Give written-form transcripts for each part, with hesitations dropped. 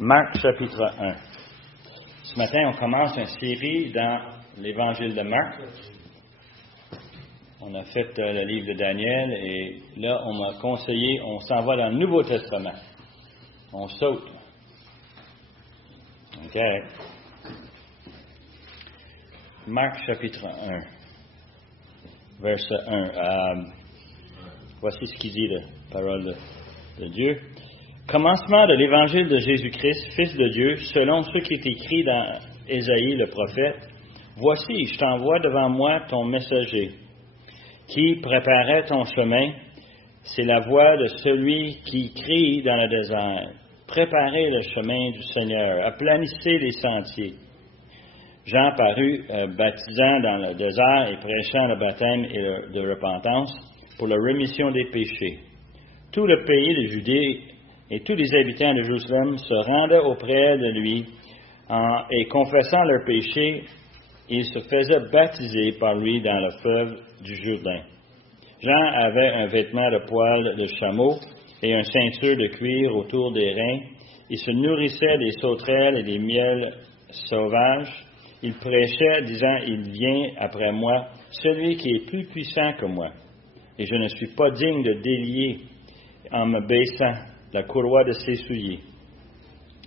Marc chapitre 1. Ce matin, on commence une série dans l'Évangile de Marc. On a fait le livre de Daniel et là, on m'a conseillé, on s'en va dans le Nouveau Testament. On saute. OK. Marc chapitre 1, verset 1. Voici ce qu'il dit, la parole de Dieu. Commencement de l'Évangile de Jésus-Christ, Fils de Dieu, selon ce qui est écrit dans Ésaïe le prophète. Voici, je t'envoie devant moi ton messager, qui préparait ton chemin. C'est la voix de celui qui crie dans le désert. Préparez le chemin du Seigneur, aplanissez les sentiers. Jean parut baptisant dans le désert et prêchant le baptême de repentance pour la rémission des péchés. Tout le pays de Judée et tous les habitants de Jérusalem se rendaient auprès de lui et confessant leurs péchés, ils se faisaient baptiser par lui dans le fleuve du Jourdain. Jean avait un vêtement de poil de chameau et une ceinture de cuir autour des reins. Il se nourrissait des sauterelles et des miels sauvages. Il prêchait, disant, « Il vient après moi, celui qui est plus puissant que moi, et je ne suis pas digne de délier en me baissant la courroie de ses souliers.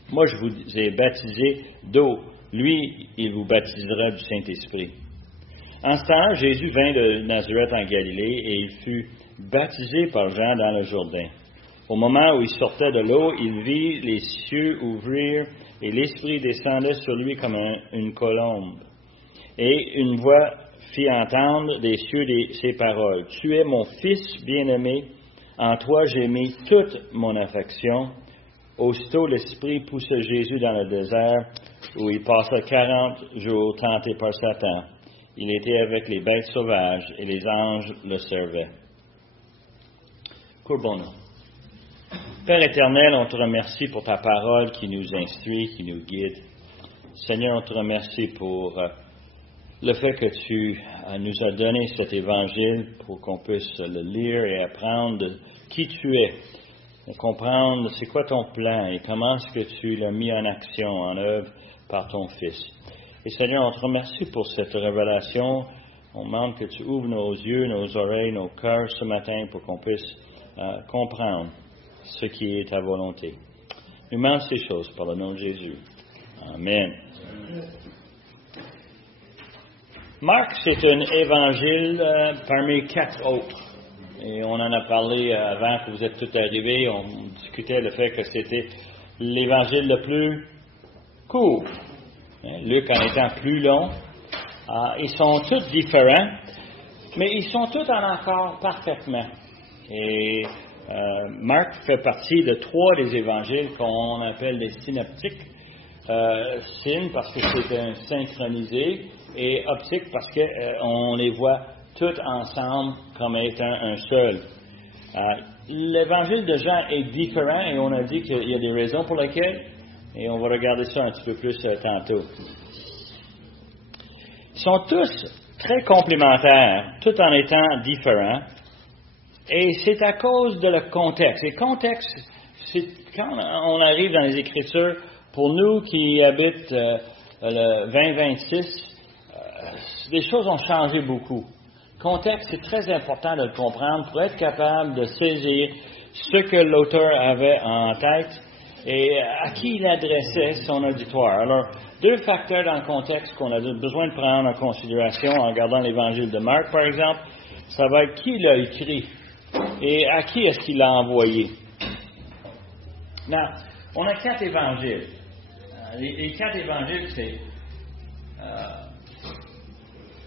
Moi, je vous ai baptisé d'eau. Lui, il vous baptisera du Saint-Esprit. » En ce temps, Jésus vint de Nazareth en Galilée et il fut baptisé par Jean dans le Jourdain. Au moment où il sortait de l'eau, il vit les cieux ouvrir et l'Esprit descendait sur lui comme une colombe. Et une voix fit entendre des cieux ces paroles. « Tu es mon Fils bien-aimé. En toi, j'ai mis toute mon affection. » Aussitôt, l'Esprit poussa Jésus dans le désert, où il passa 40 jours tenté par Satan. Il était avec les bêtes sauvages, et les anges le servaient. Courbons-nous. Père éternel, on te remercie pour ta parole qui nous instruit, qui nous guide. Seigneur, on te remercie pour le fait que tu nous as donné cet évangile pour qu'on puisse le lire et apprendre de qui tu es, et comprendre c'est quoi ton plan et comment est-ce que tu l'as mis en action, en œuvre par ton Fils. Et Seigneur, on te remercie pour cette révélation. On demande que tu ouvres nos yeux, nos oreilles, nos cœurs ce matin pour qu'on puisse comprendre ce qui est ta volonté. Nous demandons ces choses par le nom de Jésus. Amen. Marc, c'est un évangile parmi 4 autres. Et on en a parlé avant que vous êtes tous arrivés. On discutait le fait que c'était l'évangile le plus court. Luc en étant plus long. Ils sont tous différents, mais ils sont tous en accord parfaitement. Et Marc fait partie de 3 des évangiles qu'on appelle les synoptiques. Syn parce que c'est synchronisé et optique parce qu'on les voit tous ensemble comme étant un seul. L'évangile de Jean est différent et on a dit qu'il y a des raisons pour lesquelles et on va regarder ça un petit peu plus tantôt. Ils sont tous très complémentaires, tout en étant différents et c'est à cause de le contexte. Et contexte, c'est quand on arrive dans les Écritures. Pour nous qui habitent le 2026, les choses ont changé beaucoup. Le contexte, c'est très important de le comprendre pour être capable de saisir ce que l'auteur avait en tête et à qui il adressait son auditoire. Alors, 2 facteurs dans le contexte qu'on a besoin de prendre en considération en regardant l'Évangile de Marc, par exemple, ça va être qui l'a écrit et à qui est-ce qu'il l'a envoyé. Now, on a 4 évangiles. Les 4 évangiles, c'est...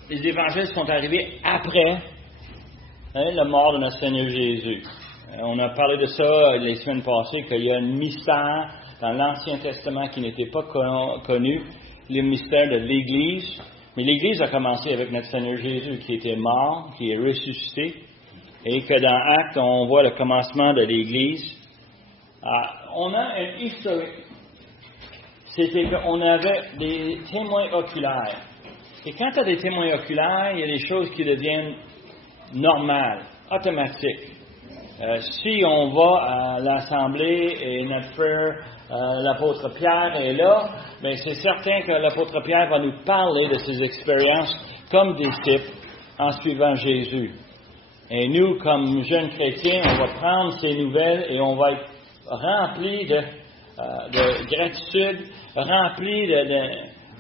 les évangiles sont arrivés après la mort de notre Seigneur Jésus. On a parlé de ça les semaines passées, qu'il y a un mystère dans l'Ancien Testament qui n'était pas connu, le mystère de l'Église. Mais l'Église a commencé avec notre Seigneur Jésus qui était mort, qui est ressuscité, et que dans Actes, on voit le commencement de l'Église. On a un historique. C'était qu'on avait des témoins oculaires. Et quand tu as des témoins oculaires, il y a des choses qui deviennent normales, automatiques. Si on va à l'Assemblée et notre frère, l'apôtre Pierre, est là, bien c'est certain que l'apôtre Pierre va nous parler de ses expériences comme disciples en suivant Jésus. Et nous, comme jeunes chrétiens, on va prendre ces nouvelles et on va être remplis de gratitude, remplis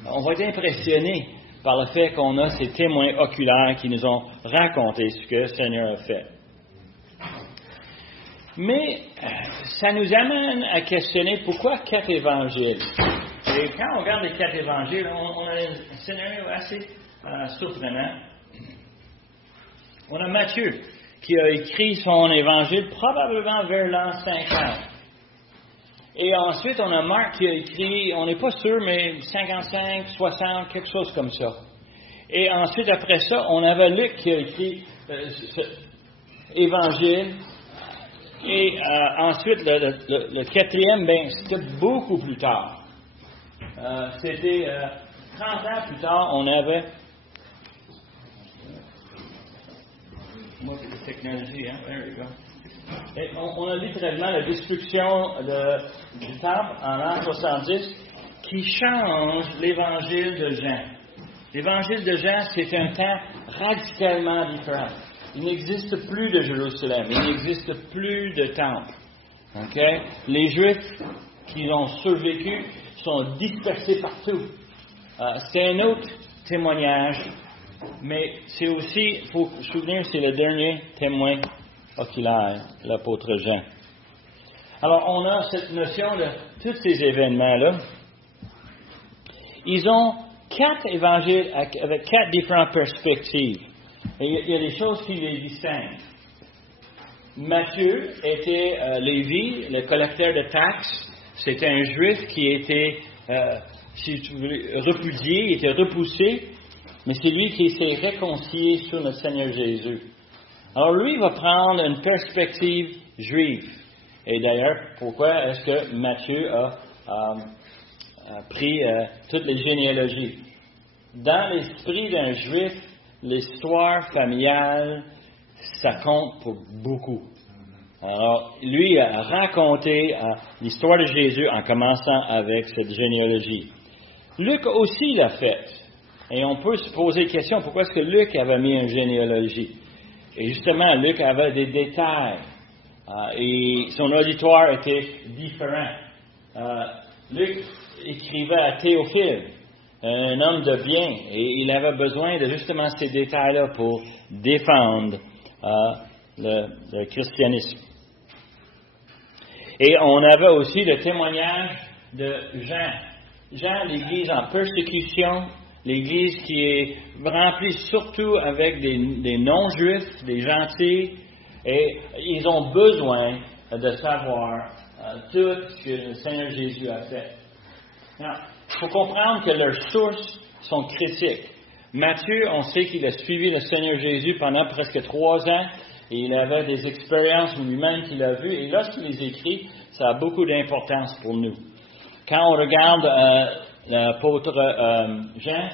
on va être impressionnés par le fait qu'on a ces témoins oculaires qui nous ont raconté ce que le Seigneur a fait. Mais ça nous amène à questionner pourquoi 4 évangiles. Et quand on regarde les 4 évangiles, on a un scénario assez surprenant. On a Matthieu qui a écrit son évangile probablement vers l'an 50. Et ensuite, on a Marc qui a écrit, on n'est pas sûr, mais 55, 60, quelque chose comme ça. Et ensuite, après ça, on avait Luc qui a écrit cet évangile. Et ensuite, le 4e, c'était beaucoup plus tard. C'était 30 ans plus tard, on avait... Moi, c'est la technologie, hein? There you go. Et on a littéralement la destruction du temple en l'an 70 qui change l'évangile de Jean. L'évangile de Jean, c'est un temps radicalement différent. Il n'existe plus de Jérusalem, il n'existe plus de temple. Okay? Les Juifs qui ont survécu sont dispersés partout. C'est un autre témoignage, mais c'est aussi, il faut se souvenir, c'est le dernier témoin oculaire, l'apôtre Jean. Alors, on a cette notion de tous ces événements-là. Ils ont 4 évangiles avec 4 différentes perspectives. Et il y a des choses qui les distinguent. Matthieu était Lévi, le collecteur de taxes. C'était un juif qui était, si tu veux, repudié, il était repoussé, mais c'est lui qui s'est réconcilié sur notre Seigneur Jésus. Alors lui va prendre une perspective juive. Et d'ailleurs, pourquoi est-ce que Matthieu a pris toutes les généalogies? Dans l'esprit d'un juif, l'histoire familiale, ça compte pour beaucoup. Alors, lui a raconté l'histoire de Jésus en commençant avec cette généalogie. Luc aussi l'a fait. Et on peut se poser la question, pourquoi est-ce que Luc avait mis une généalogie? Et justement, Luc avait des détails. Et son auditoire était différent. Luc écrivait à Théophile, un homme de bien, et il avait besoin de justement ces détails-là pour défendre le christianisme. Et on avait aussi le témoignage de Jean. Jean, l'Église en persécution, l'Église qui est remplie surtout avec des non-juifs, des gentils, et ils ont besoin de savoir tout ce que le Seigneur Jésus a fait. Il faut comprendre que leurs sources sont critiques. Matthieu, on sait qu'il a suivi le Seigneur Jésus pendant presque 3 ans, et il avait des expériences lui-même qu'il a vues, et lorsqu'il les écrit, ça a beaucoup d'importance pour nous. Quand on regarde l'apôtre Jean,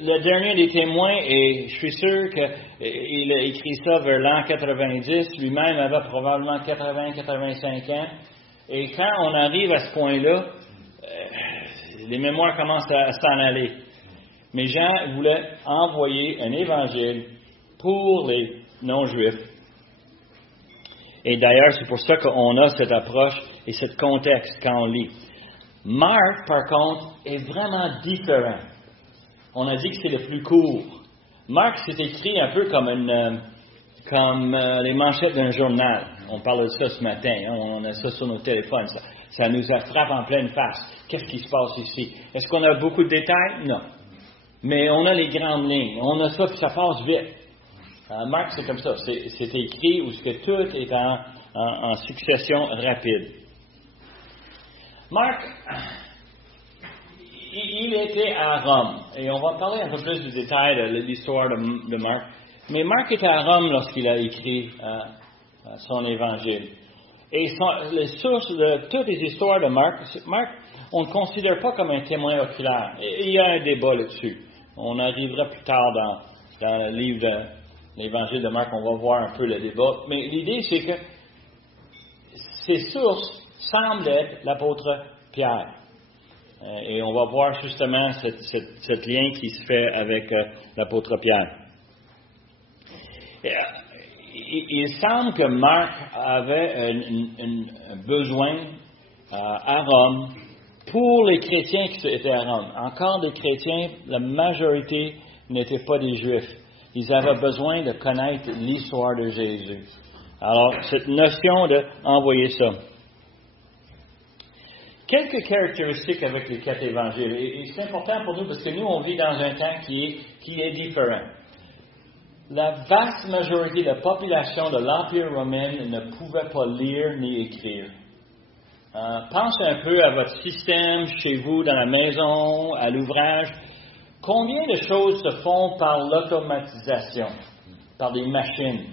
le dernier des témoins, et je suis sûr qu'il a écrit ça vers l'an 90, lui-même avait probablement 80-85 ans, et quand on arrive à ce point-là, les mémoires commencent à s'en aller. Mais Jean voulait envoyer un évangile pour les non-juifs. Et d'ailleurs, c'est pour ça qu'on a cette approche et ce contexte quand on lit. Marc, par contre, est vraiment différent. On a dit que c'est le plus court. Marc, c'est écrit un peu comme les manchettes d'un journal. On parle de ça ce matin. Hein? On a ça sur nos téléphones. Ça nous frappe en pleine face. Qu'est-ce qui se passe ici? Est-ce qu'on a beaucoup de détails? Non. Mais on a les grandes lignes. On a ça, puis ça passe vite. Marc, c'est comme ça. C'est écrit où que tout est en succession rapide. Marc, il était à Rome. Et on va parler un peu plus du détail de l'histoire de Marc. Mais Marc était à Rome lorsqu'il a écrit son évangile. Et les sources de toutes les histoires de Marc, on ne le considère pas comme un témoin oculaire. Et il y a un débat là-dessus. On arrivera plus tard dans le livre de l'Évangile de Marc, on va voir un peu le débat. Mais l'idée, c'est que ses sources semblent être l'apôtre Pierre. Et on va voir justement ce lien qui se fait avec l'apôtre Pierre. Il semble que Marc avait un besoin à Rome pour les chrétiens qui étaient à Rome. Encore des chrétiens, la majorité n'étaient pas des Juifs. Ils avaient besoin de connaître l'histoire de Jésus. Alors, cette notion d'envoyer ça. Quelques caractéristiques avec les 4 évangiles. Et c'est important pour nous parce que nous, on vit dans un temps qui est différent. La vaste majorité de la population de l'Empire romain ne pouvait pas lire ni écrire. Pensez un peu à votre système chez vous, dans la maison, à l'ouvrage. Combien de choses se font par l'automatisation, par des machines,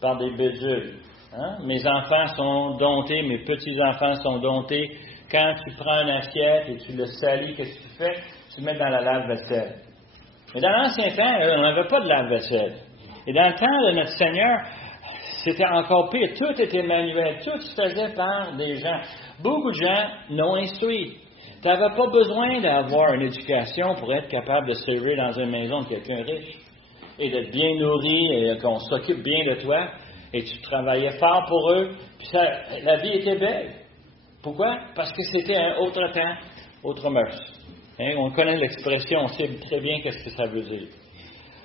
par des bidules? Mes enfants sont domptés, mes petits-enfants sont domptés. Quand tu prends une assiette et tu le salis, qu'est-ce que tu fais? Tu le mets dans la lave-vaisselle. Mais dans l'ancien temps, on n'avait pas de lave-vaisselle. Et dans le temps de notre Seigneur, c'était encore pire. Tout était manuel. Tout se faisait par des gens. Beaucoup de gens non instruits. Tu n'avais pas besoin d'avoir une éducation pour être capable de servir dans une maison de quelqu'un riche. Et d'être bien nourri et qu'on s'occupe bien de toi. Et tu travaillais fort pour eux. Puis la vie était belle. Pourquoi? Parce que c'était un autre temps, autre mœurs. On connaît l'expression, on sait très bien ce que ça veut dire.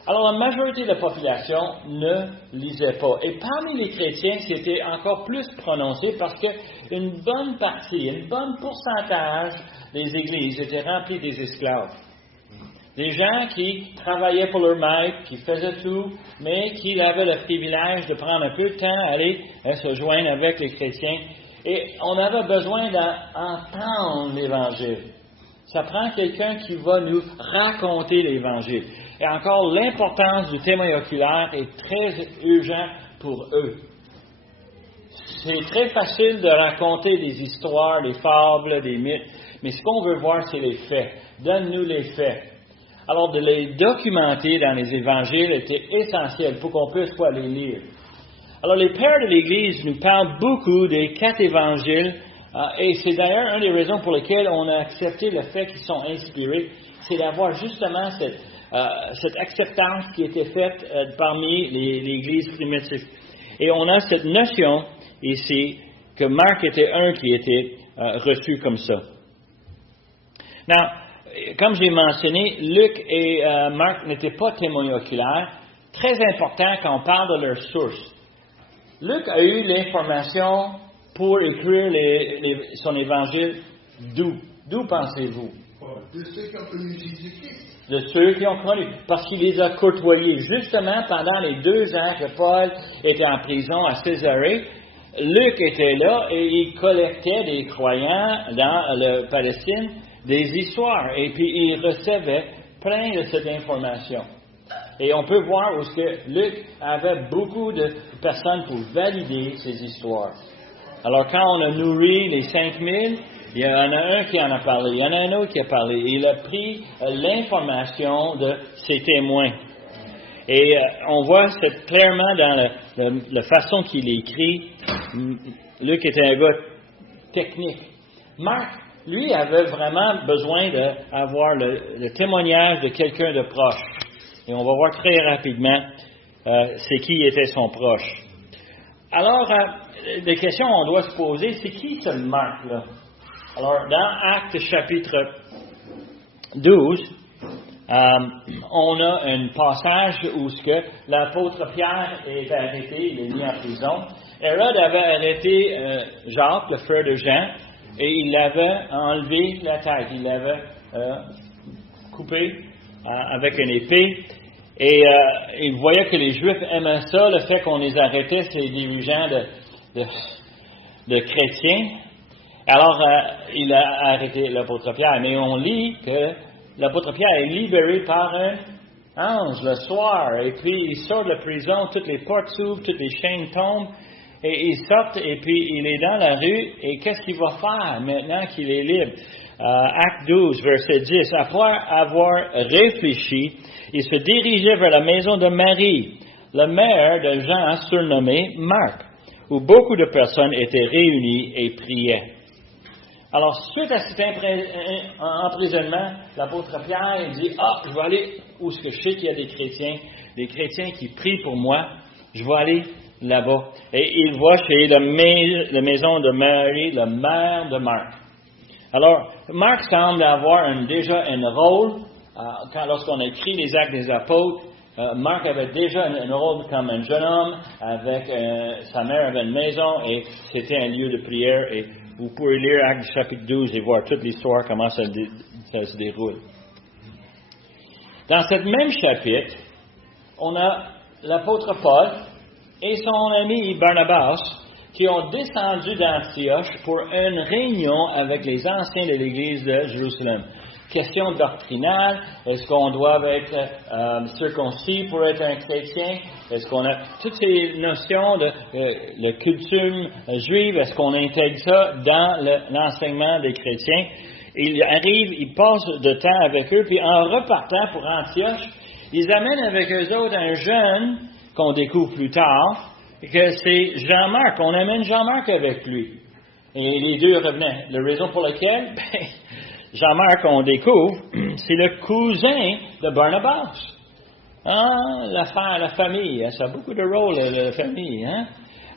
Alors, la majorité de la population ne lisait pas. Et parmi les chrétiens, c'était encore plus prononcé parce qu'une bonne partie, un bon pourcentage des églises étaient remplies des esclaves. Des gens qui travaillaient pour leur maître, qui faisaient tout, mais qui avaient le privilège de prendre un peu de temps à aller se joindre avec les chrétiens. Et on avait besoin d'entendre l'Évangile. Ça prend quelqu'un qui va nous raconter l'Évangile. Et encore, l'importance du témoin oculaire est très urgente pour eux. C'est très facile de raconter des histoires, des fables, des mythes, mais ce qu'on veut voir, c'est les faits. Donne-nous les faits. Alors, de les documenter dans les évangiles était essentiel pour qu'on puisse pas les lire. Alors, les pères de l'Église nous parlent beaucoup des 4 évangiles, et c'est d'ailleurs une des raisons pour lesquelles on a accepté le fait qu'ils sont inspirés, c'est d'avoir justement cette acceptance qui était faite parmi l'Église primitive. Et on a cette notion ici que Marc était un qui était reçu comme ça. Now, comme j'ai mentionné, Luc et Marc n'étaient pas témoins oculaires. Très important quand on parle de leur source. Luc a eu l'information pour écrire son évangile d'où? D'où pensez-vous? De ceux qui ont connu Jésus-Christ. De ceux qui ont connu. Parce qu'il les a côtoyés. Justement, pendant les 2 ans que Paul était en prison à Césarée, Luc était là et il collectait des croyants dans la Palestine, des histoires. Et puis, il recevait plein de cette information. Et on peut voir où Luc avait beaucoup de personnes pour valider ces histoires. Alors, quand on a nourri les 5000, il y en a un qui en a parlé, il y en a un autre qui a parlé. Il a pris l'information de ses témoins. Et on voit clairement dans la façon qu'il écrit. Luc était un gars technique. Marc, lui, avait vraiment besoin d'avoir le témoignage de quelqu'un de proche. Et on va voir très rapidement c'est qui était son proche. Alors, les questions qu'on doit se poser, c'est qui ce Marc là? Alors, dans Actes chapitre 12, on a un passage où l'apôtre Pierre est arrêté, il est mis en prison. Hérode avait arrêté Jacques, le frère de Jean, et il l'avait enlevé la tête, il l'avait coupé avec une épée. Et il voyait que les Juifs aimaient ça, le fait qu'on les arrêtait, ces dirigeants de chrétiens. Alors, il a arrêté l'apôtre Pierre. Mais on lit que l'apôtre Pierre est libéré par un ange le soir. Et puis, il sort de la prison, toutes les portes s'ouvrent, toutes les chaînes tombent. Et il sort, et puis il est dans la rue. Et qu'est-ce qu'il va faire maintenant qu'il est libre? Acte 12, verset 10. Après avoir réfléchi, il se dirigeait vers la maison de Marie, la mère de Jean surnommé Marc, où beaucoup de personnes étaient réunies et priaient. Alors, suite à cet emprisonnement, l'apôtre Pierre il dit, je vais aller où est-ce que je sais qu'il y a des chrétiens qui prient pour moi, je vais aller là-bas. Et il va chez la maison de Marie, la mère de Marc. Alors, Marc semble avoir déjà un rôle, lorsqu'on a écrit les Actes des Apôtres, Marc avait déjà un rôle comme un jeune homme, avec sa mère avait une maison, et c'était un lieu de prière, et vous pourrez lire Actes chapitre 12 et voir toute l'histoire, comment ça se déroule. Dans ce même chapitre, on a l'apôtre Paul et son ami Barnabas qui ont descendu d'Antioche pour une réunion avec les anciens de l'Église de Jérusalem. Question doctrinale, est-ce qu'on doit être circoncis pour être un chrétien? Est-ce qu'on a toutes ces notions de la coutume juive, est-ce qu'on intègre ça dans l'enseignement des chrétiens? Ils arrivent, ils passent de temps avec eux, puis en repartant pour Antioche, ils amènent avec eux autres un jeune qu'on découvre plus tard, que c'est Jean-Marc. On amène Jean-Marc avec lui. Et les deux revenaient. La raison pour laquelle, Jean-Marc, on découvre, c'est le cousin de Barnabas. La famille, ça a beaucoup de rôle, la famille.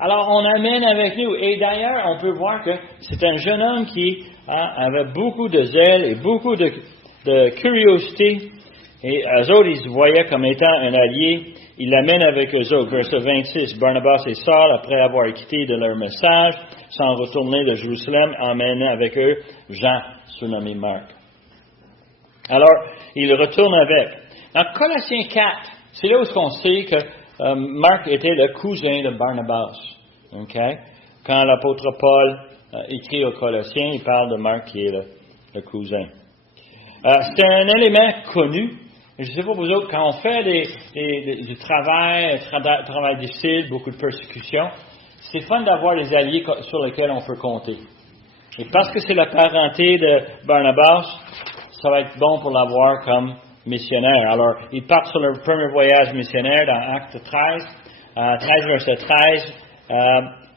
Alors, on amène avec nous. Et d'ailleurs, on peut voir que c'est un jeune homme qui avait beaucoup de zèle et beaucoup de curiosité. Et eux autres, ils se voyaient comme étant un allié. Ils l'amènent avec eux autres. Verset 26, Barnabas et Saul, après avoir quitté de leur message, sans retourner de Jérusalem, emmènent avec eux Jean, surnommé Marc. Alors, ils retournent avec. Dans Colossiens 4, c'est là où on sait que Marc était le cousin de Barnabas. Okay? Quand l'apôtre Paul écrit aux Colossiens, il parle de Marc qui est le cousin. C'est un élément connu. Je ne sais pas vous autres, quand on fait du travail difficile, beaucoup de persécutions, c'est fun d'avoir des alliés sur lesquels on peut compter. Et parce que c'est la parenté de Barnabas, ça va être bon pour l'avoir comme missionnaire. Alors, ils partent sur leur premier voyage missionnaire dans Acte 13, 13 verset 13.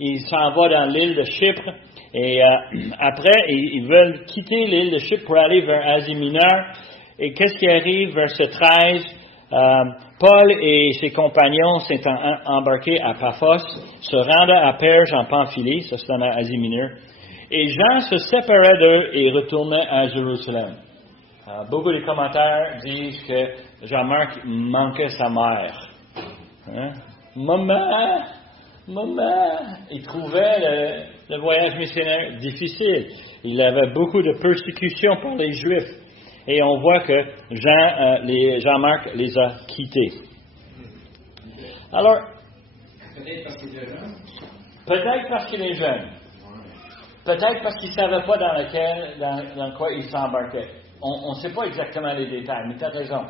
Ils s'en vont dans l'île de Chypre. Et après, ils veulent quitter l'île de Chypre pour aller vers Asie mineure. Et qu'est-ce qui arrive, verset 13? Paul et ses compagnons sont embarqués à Paphos, se rendent à Perge en Pamphylie, ça c'est en Asie mineure. Et Jean se séparait d'eux et retournait à Jérusalem. Beaucoup de commentaires disent que Jean-Marc manquait sa mère. Maman! Il trouvait le voyage missionnaire difficile. Il avait beaucoup de persécutions par les Juifs. Et on voit que Jean-Marc les a quittés. Alors, peut-être parce qu'il est jeune. Peut-être parce qu'il est jeune. Peut-être parce qu'il ne savait pas dans quoi il s'embarquait. On ne sait pas exactement les détails, mais tu as raison.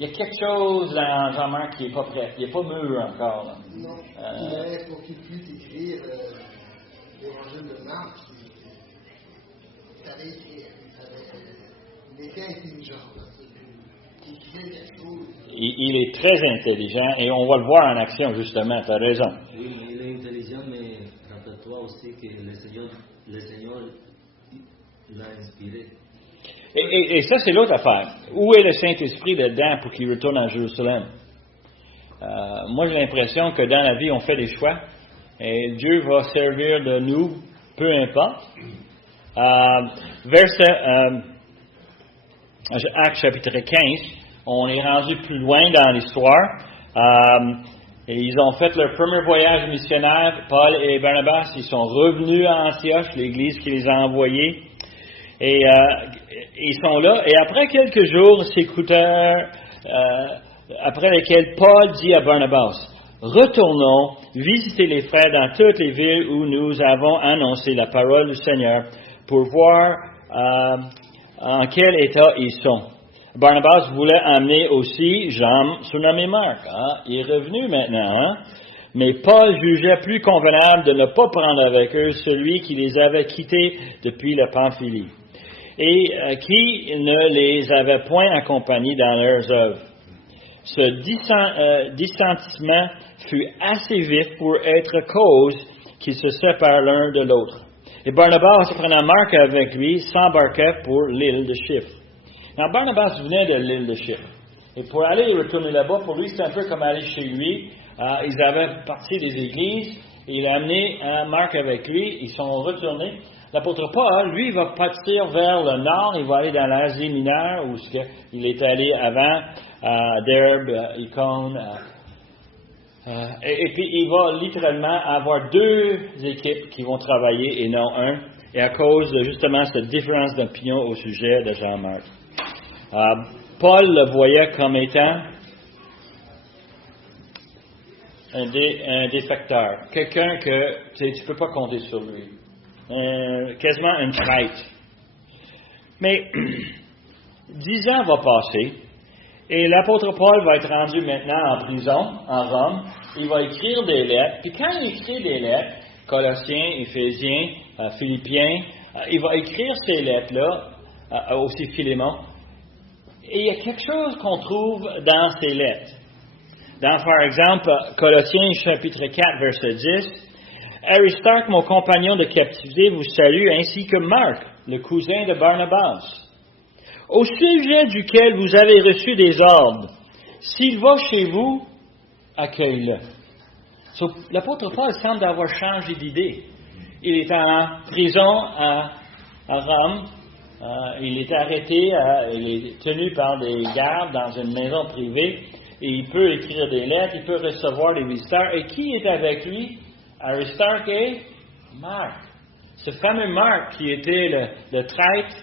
Il y a quelque chose dans Jean-Marc qui n'est pas prêt. Il n'est pas mûr encore. Là. Non. Mais pour qu'il puisse écrire l'évangile de Marc, il était intelligent. Il est très intelligent et on va le voir en action justement, tu as raison. Oui, il est intelligent, mais rappelle-toi aussi que le Seigneur l'a inspiré. Et ça, c'est l'autre affaire. Où est le Saint-Esprit dedans pour qu'il retourne à Jérusalem? Moi, j'ai l'impression que dans la vie, on fait des choix et Dieu va servir de nous, peu importe. Actes chapitre 15, on est rendu plus loin dans l'histoire. Et ils ont fait leur premier voyage missionnaire. Paul et Barnabas, ils sont revenus à Antioche, l'église qui les a envoyés. Et ils sont là. Et après quelques jours, s'écoutèrent, après lesquels Paul dit à Barnabas, « Retournons, visiter les frères dans toutes les villes où nous avons annoncé la parole du Seigneur pour voir en quel état ils sont. » Barnabas voulait amener aussi Jean, surnommé Marc. Il est revenu maintenant. Mais Paul jugeait plus convenable de ne pas prendre avec eux celui qui les avait quittés depuis la Pamphylie et qui ne les avait point accompagnés dans leurs œuvres. Ce dissentiment fut assez vif pour être cause qu'ils se séparent l'un de l'autre. Et Barnabas, prenant Marc avec lui, s'embarqua pour l'île de Chypre. Alors, Barnabas venait de l'île de Chypre. Et pour aller retourner là-bas, pour lui, c'était un peu comme aller chez lui. Ils avaient parti des églises, et il a amené Marc avec lui, ils sont retournés. L'apôtre Paul, lui, va partir vers le nord, il va aller dans l'Asie mineure, où il est allé avant, Derbe, Icône, et puis il va littéralement avoir 2 équipes qui vont travailler et non un, et à cause de justement cette différence d'opinion au sujet de Jean-Marc. Paul le voyait comme étant un défecteur, quelqu'un que tu ne peux pas compter sur lui, quasiment une traître. Mais 10 ans vont passer, et l'apôtre Paul va être rendu maintenant en prison, en Rome. Il va écrire des lettres, puis quand il écrit des lettres, Colossiens, Éphésiens, Philippiens, il va écrire ces lettres-là, aussi Philémon, et il y a quelque chose qu'on trouve dans ces lettres. Dans, par exemple, Colossiens chapitre 4, verset 10, « Aristarque, mon compagnon de captivité, vous salue, ainsi que Marc, le cousin de Barnabas, au sujet duquel vous avez reçu des ordres. S'il va chez vous, accueille-le. » L'apôtre Paul semble avoir changé d'idée. Il est en prison à Rome. Il est arrêté, il est tenu par des gardes dans une maison privée. Et il peut écrire des lettres, il peut recevoir des visiteurs. Et qui est avec lui? Aristarque et Marc. Ce fameux Marc qui était le traître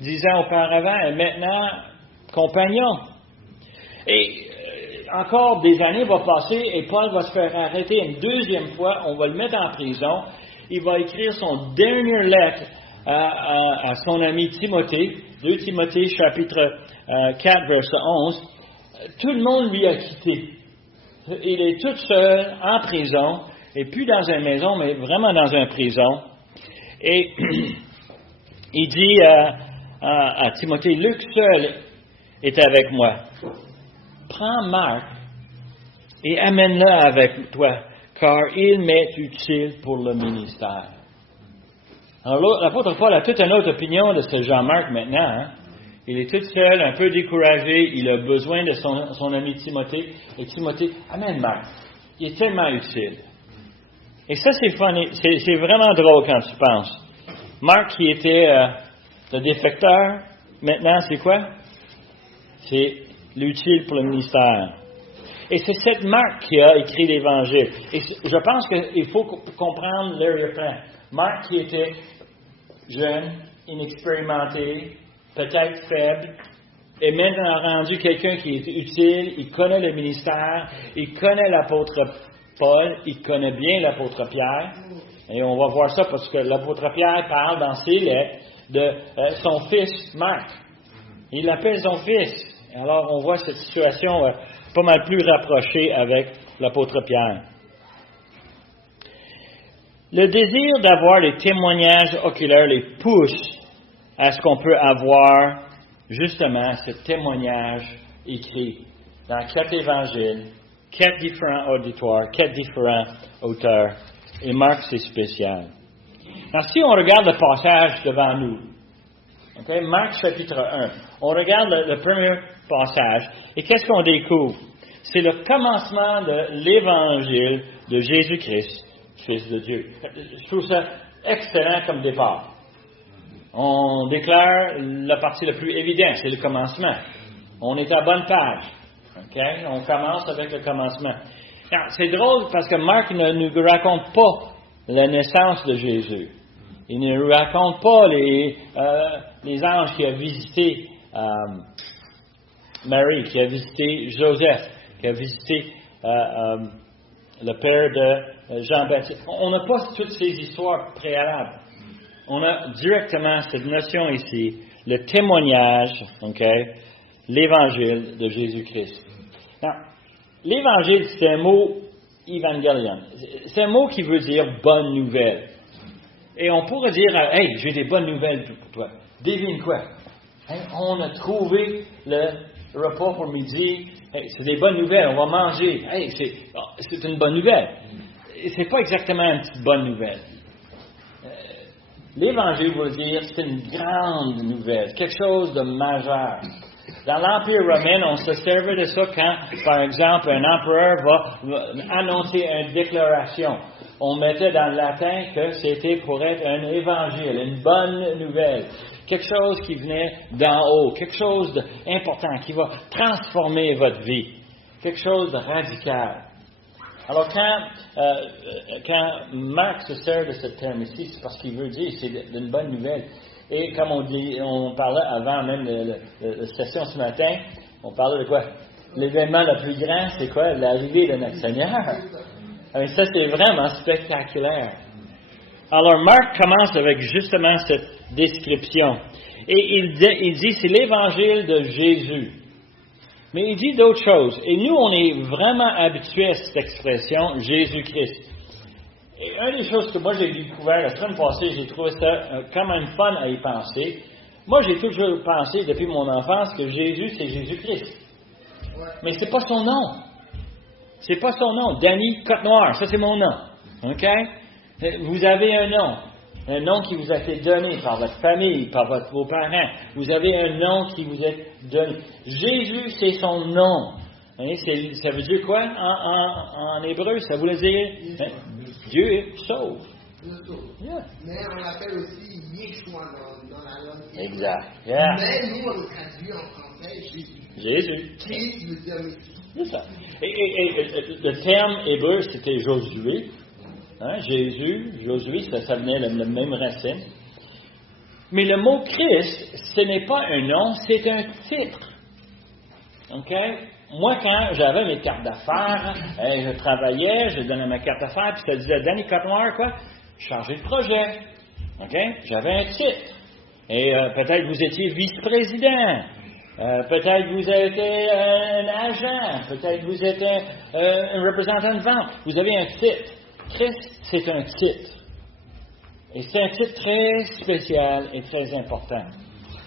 10 ans auparavant est maintenant compagnon. Et encore des années vont passer et Paul va se faire arrêter une 2e fois. On va le mettre en prison. Il va écrire son dernière lettre à son ami Timothée. 2 Timothée chapitre 4 verset 11. Tout le monde lui a quitté. Il est tout seul en prison, et plus dans une maison, mais vraiment dans une prison. Et il dit à Timothée, Luc seul est avec moi. Prends Marc et amène-le avec toi, car il m'est utile pour le ministère. Alors l'apôtre Paul a toute une autre opinion de ce Jean-Marc maintenant. Hein? Il est tout seul, un peu découragé. Il a besoin de son ami Timothée. Et Timothée, amène Marc. Il est tellement utile. Et ça, c'est funny. C'est vraiment drôle quand tu penses. Marc, qui était le défecteur, maintenant, c'est quoi? C'est l'utile pour le ministère. Et c'est cette Marc qui a écrit l'Évangile. Et je pense qu'il faut comprendre l'arrière-plan. Marc, qui était jeune, inexpérimenté, peut-être faible, est maintenant rendu quelqu'un qui est utile, il connaît le ministère, il connaît l'apôtre Paul, il connaît bien l'apôtre Pierre, et on va voir ça parce que l'apôtre Pierre parle dans ses lettres de son fils Marc. Il l'appelle son fils. Alors on voit cette situation pas mal plus rapprochée avec l'apôtre Pierre. Le désir d'avoir les témoignages oculaires les pousse à ce qu'on peut avoir justement ce témoignage écrit dans 4 évangiles, 4 différents auditoires, 4 différents auteurs. Et Marc, c'est spécial. Alors, si on regarde le passage devant nous, okay, Marc chapitre 1, on regarde le premier passage, et qu'est-ce qu'on découvre? C'est le commencement de l'évangile de Jésus-Christ, Fils de Dieu. Je trouve ça excellent comme départ. On déclare la partie la plus évidente, c'est le commencement. On est à bonne page. Okay? On commence avec le commencement. Alors, c'est drôle parce que Marc ne nous raconte pas la naissance de Jésus. Il ne nous raconte pas les anges qui ont visité Marie, qui a visité Joseph, qui a visité le père de Jean-Baptiste. On n'a pas toutes ces histoires préalables. On a directement cette notion ici, le témoignage, okay, l'évangile de Jésus-Christ. Now, l'évangile, c'est un mot évangélion. C'est un mot qui veut dire bonne nouvelle. Et on pourrait dire, hey, j'ai des bonnes nouvelles pour toi. Devine quoi? Hey, on a trouvé le repas pour midi. Hey, c'est des bonnes nouvelles, on va manger. Hey, c'est une bonne nouvelle. c'est pas exactement une petite bonne nouvelle. L'Évangile veut dire c'est une grande nouvelle, quelque chose de majeur. Dans l'Empire romain, on se servait de ça quand, par exemple, un empereur va annoncer une déclaration. On mettait dans le latin que c'était pour être un évangile, une bonne nouvelle. Quelque chose qui venait d'en haut, quelque chose d'important, qui va transformer votre vie. Quelque chose de radical. Alors, quand Marc se sert de ce terme ici, c'est parce qu'il veut dire que c'est une bonne nouvelle. Et comme on parlait avant même la session ce matin, on parlait de quoi? L'événement le plus grand, c'est quoi? L'arrivée de notre Seigneur. Et ça, c'est vraiment spectaculaire. Alors, Marc commence avec justement cette description. Et il dit, c'est l'évangile de Jésus. Mais il dit d'autres choses. Et nous, on est vraiment habitués à cette expression, Jésus-Christ. Et une des choses que moi j'ai découvert la semaine passée, j'ai trouvé ça quand même fun à y penser. Moi, j'ai toujours pensé depuis mon enfance que Jésus, c'est Jésus-Christ. Mais c'est pas son nom. C'est pas son nom. Danny Côte-Noire, ça c'est mon nom. OK? Vous avez un nom qui vous a été donné par votre famille, par vos parents. Vous avez un nom qui vous est donné. Jésus, c'est son nom. Ça veut dire quoi en hébreu? Ça voulait dire Dieu sauve. Yeah. Mais on l'appelle aussi Yeshua dans la langue. Exact. Yeah. Mais nous, on le traduit en français Jésus. Jésus. Christ veut dire Messie. C'est ça. Et le terme hébreu, c'était Josué. Jésus, Josué, ça venait de la même racine. Mais le mot Christ, ce n'est pas un nom, c'est un titre. OK? Moi, quand j'avais mes cartes d'affaires, je travaillais, je donnais ma carte d'affaires, puis ça disait Danny Côte-Noire, quoi? Chargé de projet. OK? J'avais un titre. Et peut-être vous étiez vice-président. Peut-être vous êtes un agent. Peut-être vous êtes un représentant de vente. Vous avez un titre. Christ, c'est un titre. Et c'est un titre très spécial et très important.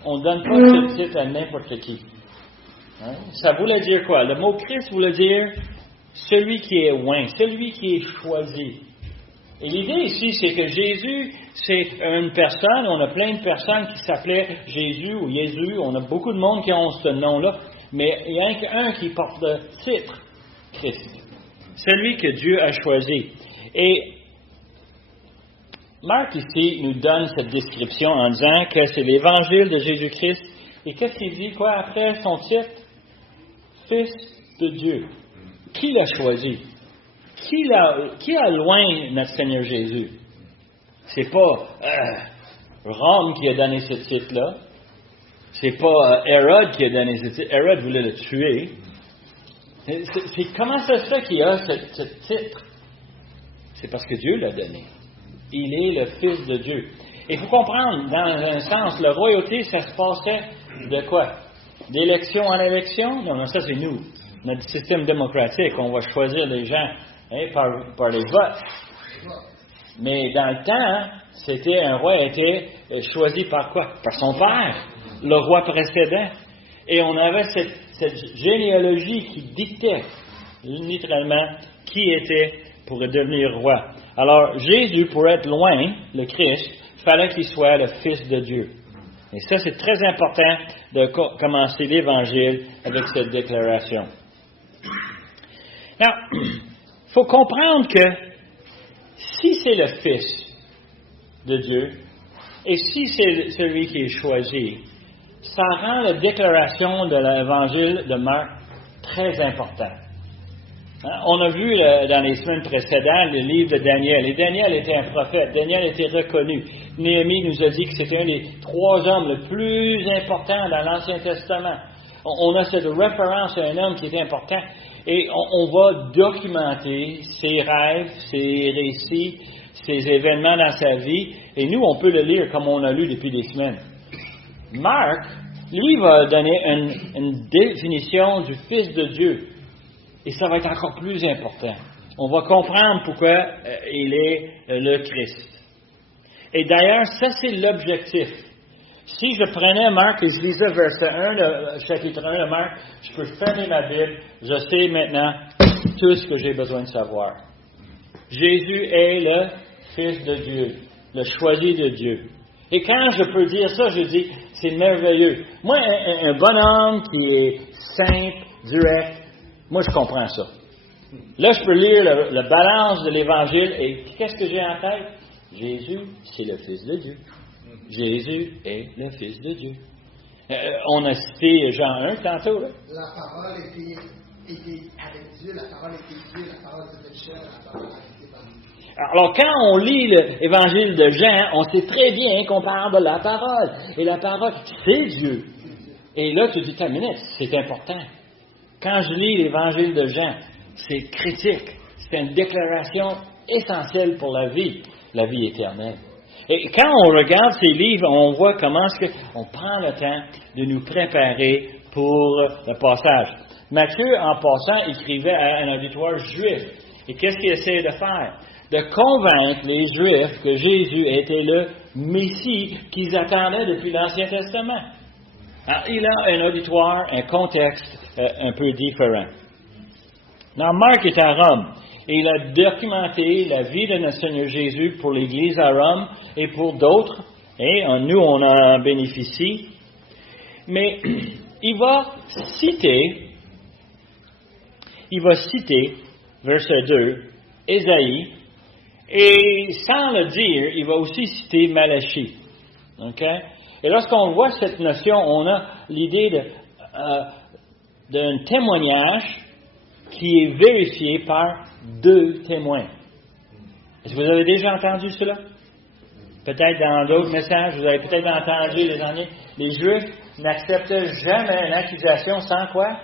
On ne donne pas ce titre à n'importe qui. Ça voulait dire quoi? Le mot Christ voulait dire celui qui est oint, celui qui est choisi. Et l'idée ici, c'est que Jésus, c'est une personne, on a plein de personnes qui s'appelaient Jésus ou Jésus, on a beaucoup de monde qui ont ce nom-là, mais il y a qu'un qui porte le titre, Christ. Celui que Dieu a choisi. Et Marc ici nous donne cette description en disant que c'est l'évangile de Jésus-Christ. Et qu'est-ce qu'il dit, quoi, après son titre? Fils de Dieu. Qui l'a choisi? Qui a loin notre Seigneur Jésus? C'est pas Rome qui a donné ce titre-là. C'est pas Hérode qui a donné ce titre. Hérode voulait le tuer. Comment ça se fait qu'il a ce titre? C'est parce que Dieu l'a donné. Il est le Fils de Dieu. Il faut comprendre, dans un sens, la royauté, ça se passait de quoi? D'élection en élection? Non, ça c'est nous. Notre système démocratique, on va choisir les gens par les votes. Mais dans le temps, un roi était choisi par quoi? Par son père, le roi précédent. Et on avait cette généalogie qui dictait littéralement qui était pour devenir roi. Alors, Jésus, pour être loin, le Christ, il fallait qu'il soit le Fils de Dieu. Et ça, c'est très important de commencer l'Évangile avec cette déclaration. Now, il faut comprendre que si c'est le Fils de Dieu, et si c'est celui qui est choisi, ça rend la déclaration de l'Évangile de Marc très importante. On a vu dans les semaines précédentes le livre de Daniel. Et Daniel était un prophète. Daniel était reconnu. Néhémie nous a dit que c'était un des 3 hommes les plus importants dans l'Ancien Testament. On a cette référence à un homme qui est important. Et on va documenter ses rêves, ses récits, ses événements dans sa vie. Et nous, on peut le lire comme on l'a lu depuis des semaines. Marc, lui, va donner une définition du Fils de Dieu. Et ça va être encore plus important. On va comprendre pourquoi il est le Christ. Et d'ailleurs, ça c'est l'objectif. Si je prenais Marc et je lisais verset 1, chapitre 1 de Marc, je peux fermer ma Bible, je sais maintenant tout ce que j'ai besoin de savoir. Jésus est le Fils de Dieu, le choisi de Dieu. Et quand je peux dire ça, je dis, c'est merveilleux. Moi, un bonhomme qui est simple, direct, moi, je comprends ça. Là, je peux lire la balance de l'Évangile et qu'est-ce que j'ai en tête? Jésus, c'est le Fils de Dieu. Jésus est le Fils de Dieu. On a cité Jean 1 tantôt. Là. La parole était avec Dieu, la parole était Dieu, la parole était chair, la parole était par nous. Alors, quand on lit l'Évangile de Jean, on sait très bien qu'on parle de la parole. Et la parole, c'est Dieu. Et là, tu dis, ta minute, c'est important. Quand je lis l'Évangile de Jean, c'est critique. C'est une déclaration essentielle pour la vie éternelle. Et quand on regarde ces livres, on voit comment est-ce qu'on prend le temps de nous préparer pour le passage. Matthieu, en passant, écrivait à un auditoire juif. Et qu'est-ce qu'il essayait de faire? De convaincre les Juifs que Jésus était le Messie qu'ils attendaient depuis l'Ancien Testament. Alors, il a un auditoire, un contexte un peu différent. Now, Marc est à Rome et il a documenté la vie de notre Seigneur Jésus pour l'Église à Rome et pour d'autres. Et nous, on en bénéficie. Mais il va citer, verset 2, Ésaïe, et sans le dire, il va aussi citer Malachie. Okay? Et lorsqu'on voit cette notion, on a l'idée d'un témoignage qui est vérifié par deux témoins. Est-ce que vous avez déjà entendu cela? Peut-être dans d'autres messages, vous avez peut-être entendu les derniers. Les Juifs n'acceptaient jamais une accusation sans quoi?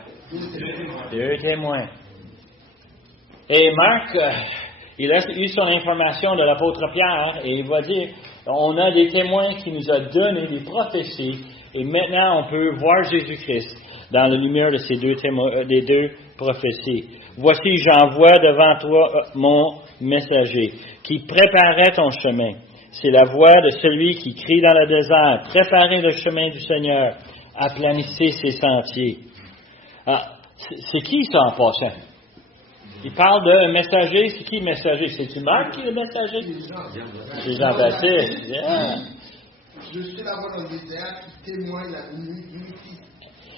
Deux témoins. Et Marc, il a eu son information de l'apôtre Pierre et il va dire, on a des témoins qui nous ont donné des prophéties et maintenant on peut voir Jésus-Christ dans la lumière de ces des deux prophéties. Voici, j'envoie devant toi mon messager qui préparait ton chemin. C'est la voix de celui qui crie dans le désert. Préparez le chemin du Seigneur. Aplanissez ses sentiers. Ah, c'est qui ça en passant? Il parle d'un messager. C'est qui le messager? C'est-tu Marc qui est le messager? C'est Jean-Baptiste. Yeah. Je suis là-bas dans le désert qui témoigne la unité.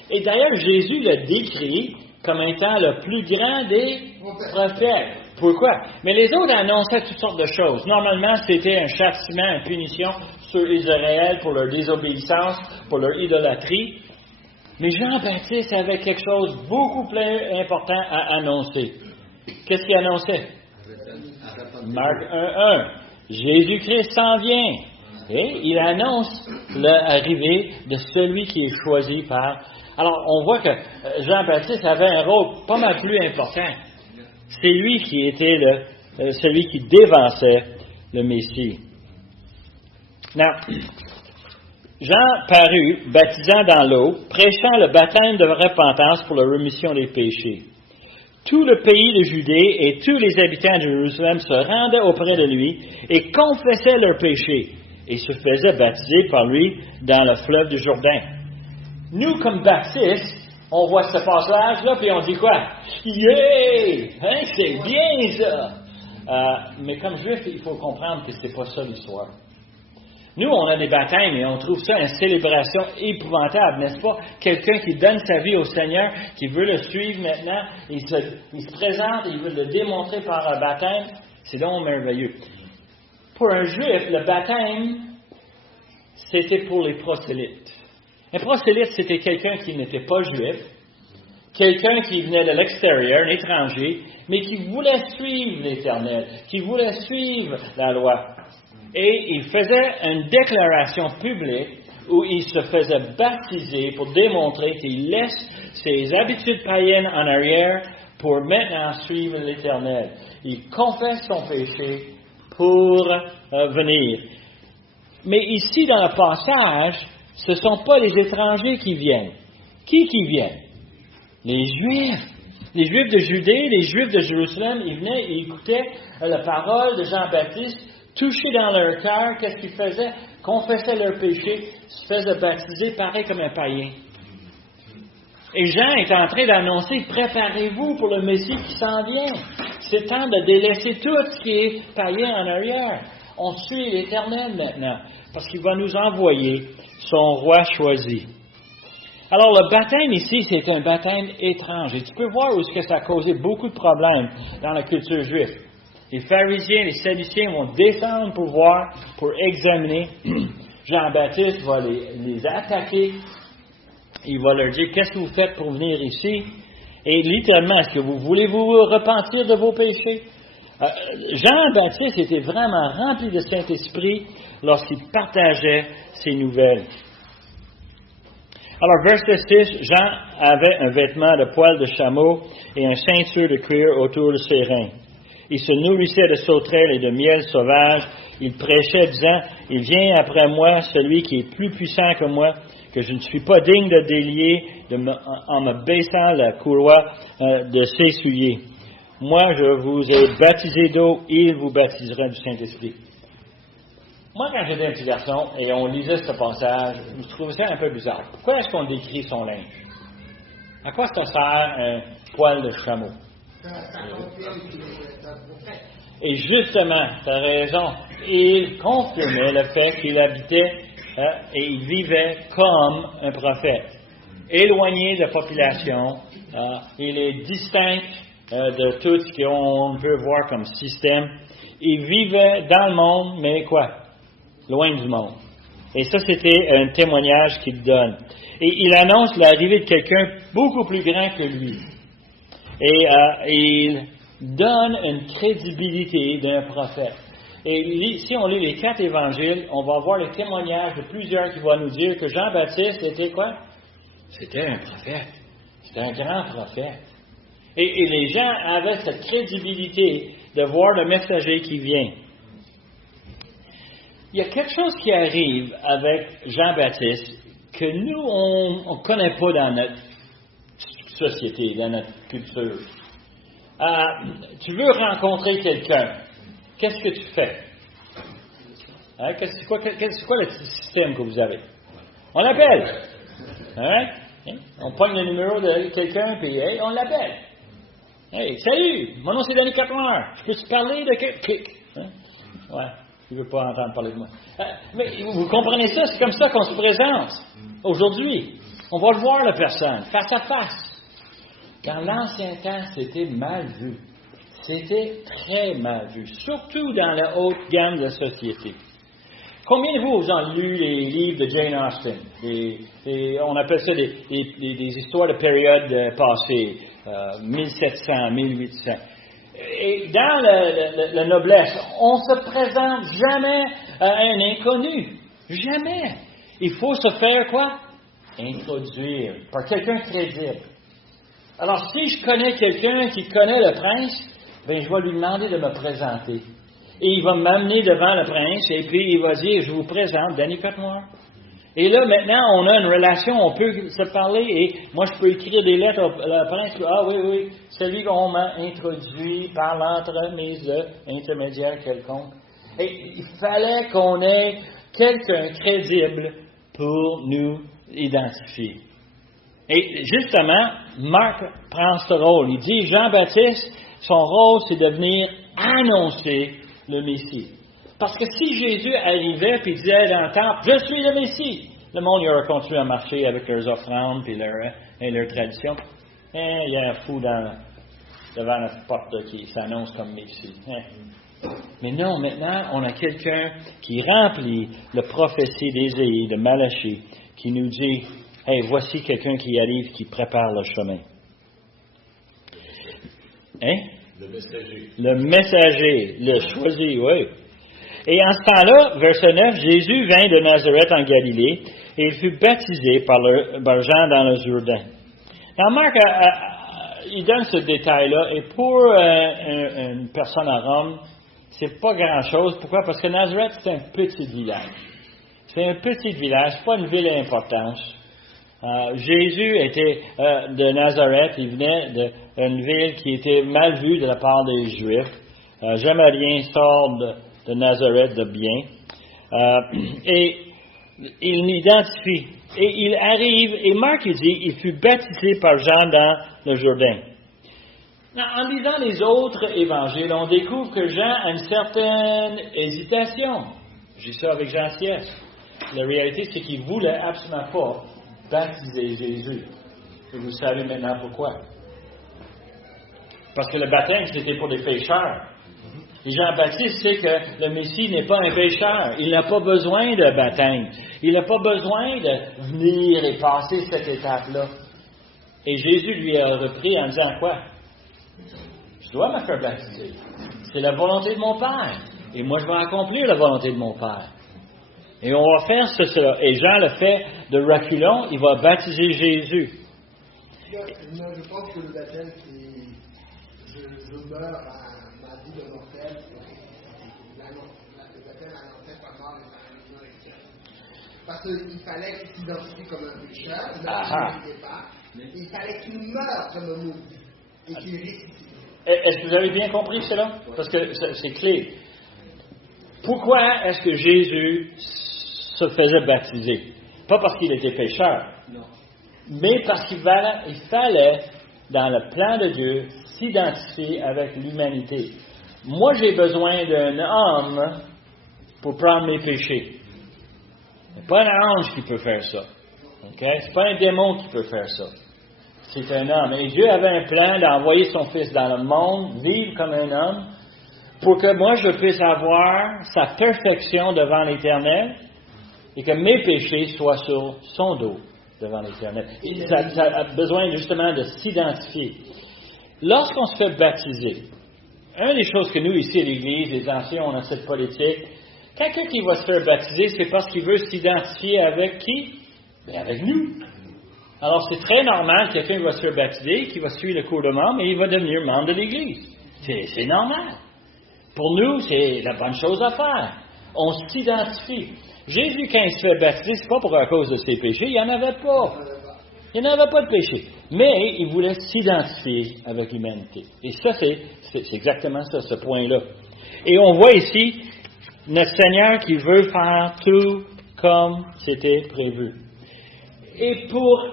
Et d'ailleurs, Jésus l'a décrit comme étant le plus grand des prophètes. Pourquoi? Mais les autres annonçaient toutes sortes de choses. Normalement, c'était un châtiment, une punition sur Israël pour leur désobéissance, pour leur idolâtrie. Mais Jean-Baptiste avait quelque chose de beaucoup plus important à annoncer. Qu'est-ce qu'il annonçait? Marc 1:1. Jésus-Christ s'en vient. Et il annonce l'arrivée de celui qui est choisi par... Alors, on voit que Jean-Baptiste avait un rôle pas mal plus important. C'est lui qui était celui qui dévançait le Messie. Now, Jean parut, baptisant dans l'eau, prêchant le baptême de repentance pour la rémission des péchés. Tout le pays de Judée et tous les habitants de Jérusalem se rendaient auprès de lui et confessaient leurs péchés et se faisaient baptiser par lui dans le fleuve du Jourdain. Nous, comme baptistes, on voit ce passage-là, puis on dit quoi? Yeah! Hein, c'est bien ça! Mais comme juif, il faut comprendre que c'est pas ça l'histoire. Nous, on a des baptêmes et on trouve ça une célébration épouvantable, n'est-ce pas? Quelqu'un qui donne sa vie au Seigneur, qui veut le suivre maintenant, il se présente, il veut le démontrer par un baptême, c'est donc merveilleux. Pour un juif, le baptême, c'était pour les prosélytes. Un prosélyte, c'était quelqu'un qui n'était pas juif, quelqu'un qui venait de l'extérieur, un étranger, mais qui voulait suivre l'Éternel, qui voulait suivre la loi. Et il faisait une déclaration publique où il se faisait baptiser pour démontrer qu'il laisse ses habitudes païennes en arrière pour maintenant suivre l'Éternel. Il confesse son péché pour venir. Mais ici, dans le passage, ce ne sont pas les étrangers qui viennent. Qui viennent? Les Juifs. Les Juifs de Judée, les Juifs de Jérusalem, ils venaient et écoutaient la parole de Jean-Baptiste, touchés dans leur cœur. Qu'est-ce qu'ils faisaient? Confessaient leurs péchés, se faisaient baptiser pareil comme un païen. Et Jean est en train d'annoncer, préparez-vous pour le Messie qui s'en vient. c'est temps de délaisser tout ce qui est païen en arrière. On suit l'Éternel maintenant, parce qu'il va nous envoyer son roi choisi. Alors, le baptême ici, c'est un baptême étrange. Et tu peux voir où est-ce que ça a causé beaucoup de problèmes dans la culture juive. Les pharisiens, les sadduciens vont descendre pour examiner. Jean-Baptiste va les attaquer. Il va leur dire, qu'est-ce que vous faites pour venir ici? Et littéralement, est-ce que vous voulez vous repentir de vos péchés? Jean-Baptiste était vraiment rempli de Saint-Esprit lorsqu'il partageait ces nouvelles. Alors, verset 6, Jean avait un vêtement de poil de chameau et une ceinture de cuir autour de ses reins. Il se nourrissait de sauterelles et de miel sauvage. Il prêchait, disant, « Il vient après moi celui qui est plus puissant que moi, que je ne suis pas digne de délier en me baissant la courroie de ses souliers. Moi, je vous ai baptisé d'eau, il vous baptisera du Saint-Esprit. » Moi, quand j'étais un petit garçon et on lisait ce passage, je trouvais ça un peu bizarre. Pourquoi est-ce qu'on décrit son linge? À quoi ça sert un poil de chameau? Et justement, tu as raison, il confirmait le fait qu'il habitait et il vivait comme un prophète. Éloigné de la population, il est distinct de tout ce qu'on peut voir comme système. Il vivait dans le monde, mais quoi? Loin du monde. Et ça, c'était un témoignage qu'il donne. Et il annonce l'arrivée de quelqu'un beaucoup plus grand que lui. Et il donne une crédibilité d'un prophète. Et si on lit les 4 évangiles, on va voir les témoignages de plusieurs qui vont nous dire que Jean-Baptiste était quoi? C'était un prophète. C'était un grand prophète. Et les gens avaient cette crédibilité de voir le messager qui vient. Il y a quelque chose qui arrive avec Jean-Baptiste que nous, on ne connaît pas dans notre société, dans notre culture. Tu veux rencontrer quelqu'un, qu'est-ce que tu fais? Hein? C'est quoi le système que vous avez? On l'appelle. Hein? On pogne le numéro de quelqu'un, puis hey, on l'appelle. Hey, salut, mon nom c'est Danny Capron. Je peux te parler de quelqu'un? Hein? Ouais. Il ne veut pas entendre parler de moi. Mais vous comprenez ça? C'est comme ça qu'on se présente aujourd'hui. On va le voir, la personne, face à face. Dans l'ancien temps, c'était mal vu. C'était très mal vu, surtout dans la haute gamme de la société. Combien de vous ont lu les livres de Jane Austen? On appelle ça des histoires de période passée, 1700, 1800. Et dans la noblesse, on ne se présente jamais à un inconnu. Jamais. Il faut se faire quoi? Introduire par quelqu'un de crédible. Alors, si je connais quelqu'un qui connaît le prince, ben je vais lui demander de me présenter. Et il va m'amener devant le prince, et puis il va dire, je vous présente Danny Petnoir. Et là, maintenant, on a une relation, on peut se parler, et moi, je peux écrire des lettres au prince. Ah oui, celui qu'on m'a introduit par l'entremise intermédiaire quelconque. Et il fallait qu'on ait quelqu'un crédible pour nous identifier. Et justement, Marc prend ce rôle. Il dit, Jean-Baptiste, son rôle, c'est de venir annoncer le Messie. Parce que si Jésus arrivait et disait dans le temple, je suis le Messie, le monde il aurait continué à marcher avec leurs offrandes et leurs traditions. Il y a un fou devant notre porte qui s'annonce comme Messie. Mais non, maintenant, on a quelqu'un qui remplit la prophétie d'Ésaïe, de Malachie, qui nous dit, hey, voici quelqu'un qui arrive, qui prépare le chemin. Hein? Le messager, le choisi, oui. Et en ce temps-là, verset 9, Jésus vint de Nazareth en Galilée et il fut baptisé par Jean dans le Jourdain. Now, Marc, il donne ce détail-là et pour une personne à Rome, c'est pas grand-chose. Pourquoi? Parce que Nazareth, c'est un petit village. C'est un petit village, c'est pas une ville d'importance. Jésus était de Nazareth, il venait d'une ville qui était mal vue de la part des Juifs. Jamais rien sort de Nazareth de bien. Et il l'identifie. Et il arrive, et Marc il dit, il fut baptisé par Jean dans le Jourdain. En lisant les autres évangiles, on découvre que Jean a une certaine hésitation. J'ai ça avec Jean 6. La réalité, c'est qu'il ne voulait absolument pas baptiser Jésus. Et vous savez maintenant pourquoi. Parce que le baptême, c'était pour les pécheurs. Et Jean-Baptiste sait que le Messie n'est pas un pécheur. Il n'a pas besoin de baptême. Il n'a pas besoin de venir et passer cette étape-là. Et Jésus lui a repris en disant quoi? Je dois me faire baptiser. C'est la volonté de mon Père. Et moi, je vais accomplir la volonté de mon Père. Et on va faire cela. Et Jean le fait de reculons. Il va baptiser Jésus. Moi, je pense que le baptême, c'est je meurs à ma vie de mortel. Le baptême annonçait pas mort, mais par une résurrection. Parce qu'il fallait qu'il s'identifie comme un pécheur, même s'il n'était pas. Il fallait qu'il meure comme un maudit et qu'il ressuscite. Est-ce que vous avez bien compris cela? Parce que c'est clé. Pourquoi est-ce que Jésus se faisait baptiser? Pas parce qu'il était pécheur, mais parce qu'il fallait, dans le plan de Dieu, s'identifier avec l'humanité. Moi, j'ai besoin d'un homme pour prendre mes péchés. Ce n'est pas un ange qui peut faire ça. Okay? Ce n'est pas un démon qui peut faire ça. C'est un homme. Et Dieu avait un plan d'envoyer son Fils dans le monde, vivre comme un homme, pour que moi je puisse avoir sa perfection devant l'Éternel et que mes péchés soient sur son dos devant l'Éternel. Ça a besoin justement de s'identifier. Lorsqu'on se fait baptiser, une des choses que nous ici à l'Église, les anciens, on a cette politique, quelqu'un qui va se faire baptiser, c'est parce qu'il veut s'identifier avec qui? Bien, avec nous. Alors, c'est très normal que quelqu'un va se faire baptiser, qui va suivre le cours de membre, et il va devenir membre de l'Église. C'est normal. Pour nous, c'est la bonne chose à faire. On s'identifie. Jésus, quand il se fait baptiser, c'est pas pour à cause de ses péchés, il n'y en avait pas. Il n'y en avait pas de péché. Mais il voulait s'identifier avec l'humanité. Et ça, c'est exactement ça, ce point-là. Et on voit ici notre Seigneur qui veut faire tout comme c'était prévu. Et pour,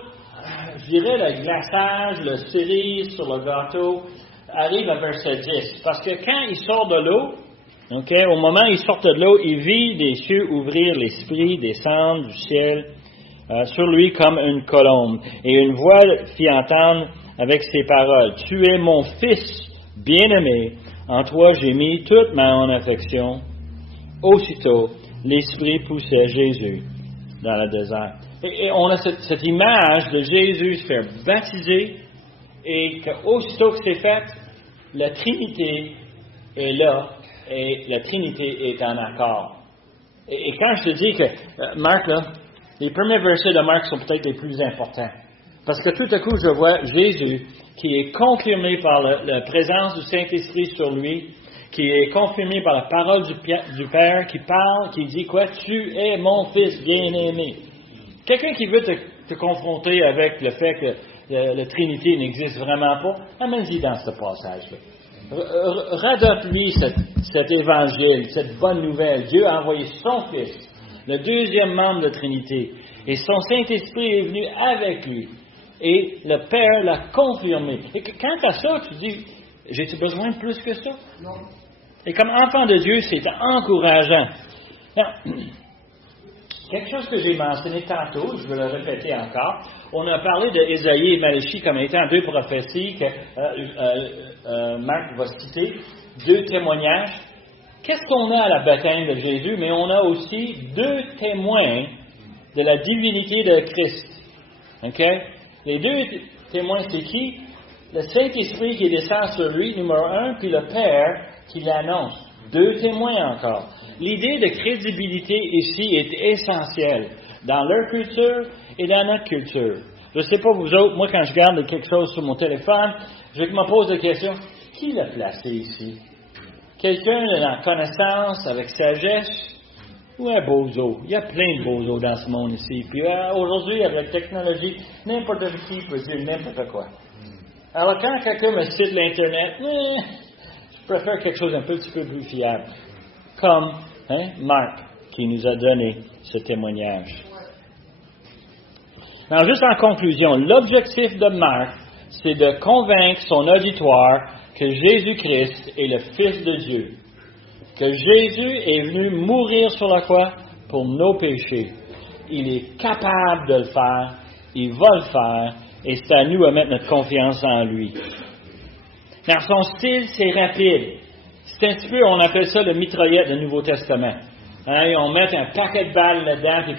je dirais, le glaçage, le cerise sur le gâteau, arrive à verset 10. Parce que quand il sort de l'eau, au moment où il sort de l'eau, il vit des cieux ouvrir, l'Esprit descendre du ciel sur lui comme une colombe. Et une voix fit entendre avec ces paroles, « Tu es mon Fils bien-aimé, en toi j'ai mis toute mon affection. » Aussitôt, l'Esprit poussait Jésus dans le désert. Et on a cette image de Jésus se faire baptiser et qu'aussitôt que c'est fait, la Trinité est là et la Trinité est en accord. Et quand je te dis que, Marc, là, les premiers versets de Marc sont peut-être les plus importants. Parce que tout à coup, je vois Jésus qui est confirmé par la présence du Saint-Esprit sur lui, qui est confirmé par la parole du Père, qui parle, qui dit quoi? Tu es mon Fils bien-aimé. Quelqu'un qui veut te confronter avec le fait que la Trinité n'existe vraiment pas, amène-y dans ce passage-là. Radote-lui cet évangile, cette bonne nouvelle. Dieu a envoyé son Fils, le deuxième membre de la Trinité, et son Saint-Esprit est venu avec lui. Et le Père l'a confirmé. Et quant à ça, tu dis, j'ai-tu besoin de plus que ça? Non. Et comme enfant de Dieu, c'est encourageant. Quelque chose que j'ai mentionné tantôt, je vais le répéter encore. On a parlé d'Ésaïe et Malachie comme étant deux prophéties que Marc va citer, deux témoignages. Qu'est-ce qu'on a à la baptême de Jésus? Mais on a aussi deux témoins de la divinité de Christ. Okay? Les deux témoins, c'est qui? Le Saint-Esprit qui descend sur lui, numéro 1, puis le Père qui l'annonce. Deux témoins encore. L'idée de crédibilité ici est essentielle dans leur culture et dans notre culture. Je ne sais pas vous autres, moi quand je garde quelque chose sur mon téléphone, je me pose la question, qui l'a placé ici? Quelqu'un en connaissance, avec sagesse, ou un bozo? Il y a plein de bozos dans ce monde ici. Puis aujourd'hui, avec la technologie, n'importe qui peut dire n'importe quoi. Alors quand quelqu'un me cite l'Internet, je préfère quelque chose un petit peu plus fiable. Comme Marc, qui nous a donné ce témoignage. Alors, juste en conclusion, l'objectif de Marc, c'est de convaincre son auditoire que Jésus-Christ est le Fils de Dieu, que Jésus est venu mourir sur la croix pour nos péchés. Il est capable de le faire, il va le faire, et c'est à nous de mettre notre confiance en lui. Dans son style, c'est rapide. C'est un petit peu, on appelle ça le mitraillette du Nouveau Testament. Hein, on met un paquet de balles là-dedans, puis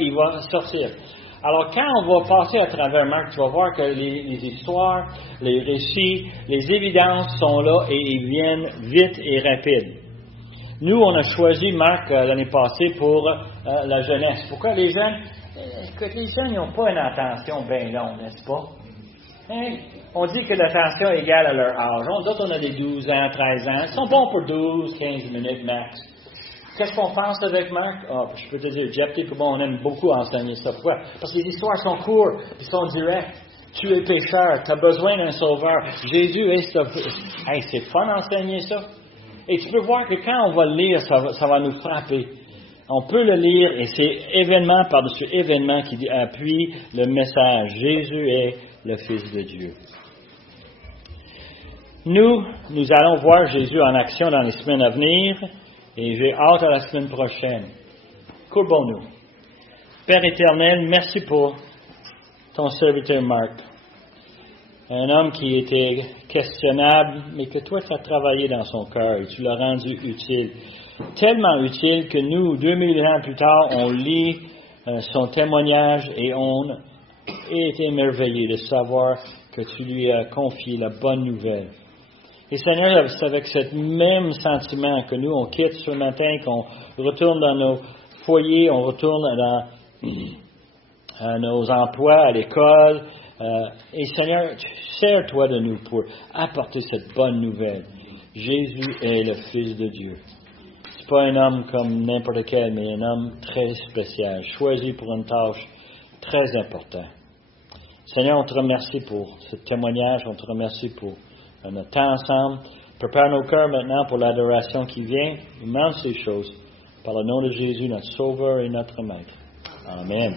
il va sortir. Alors, quand on va passer à travers Marc, tu vas voir que les histoires, les récits, les évidences sont là et ils viennent vite et rapides. Nous, on a choisi Marc l'année passée pour la jeunesse. Pourquoi les jeunes? Écoute, les jeunes n'ont pas une attention bien longue, n'est-ce pas? Hein? On dit que l'attention est égale à leur âge. D'autres, on a des 12 ans, 13 ans. Ils sont bons pour 12, 15 minutes max. Qu'est-ce qu'on pense avec Marc? Je peux te dire, Jeff, t'es bon, on aime beaucoup enseigner ça. Pourquoi? Parce que les histoires sont courtes, elles sont directes. Tu es pécheur, tu as besoin d'un sauveur. Jésus est sauveur. Hey, c'est fun d'enseigner ça. Et tu peux voir que quand on va le lire, ça va nous frapper. On peut le lire et c'est événement par-dessus événement qui appuie le message. Jésus est le Fils de Dieu. Nous allons voir Jésus en action dans les semaines à venir et j'ai hâte à la semaine prochaine. Courbons-nous. Père éternel, merci pour ton serviteur Marc. Un homme qui était questionnable, mais que toi, tu as travaillé dans son cœur et tu l'as rendu utile. Tellement utile que nous, 2000 ans plus tard, on lit son témoignage et on est émerveillé de savoir que tu lui as confié la bonne nouvelle. Et Seigneur, c'est avec ce même sentiment que nous, on quitte ce matin, qu'on retourne dans nos foyers, on retourne à nos emplois, à l'école. Et Seigneur, sers-toi de nous pour apporter cette bonne nouvelle. Jésus est le Fils de Dieu. C'est pas un homme comme n'importe quel, mais un homme très spécial, choisi pour une tâche très importante. Seigneur, on te remercie pour ce témoignage, on te remercie pour notre temps ensemble. Prépare nos cœurs maintenant pour l'adoration qui vient. Demande ces choses par le nom de Jésus, notre Sauveur et notre Maître. Amen.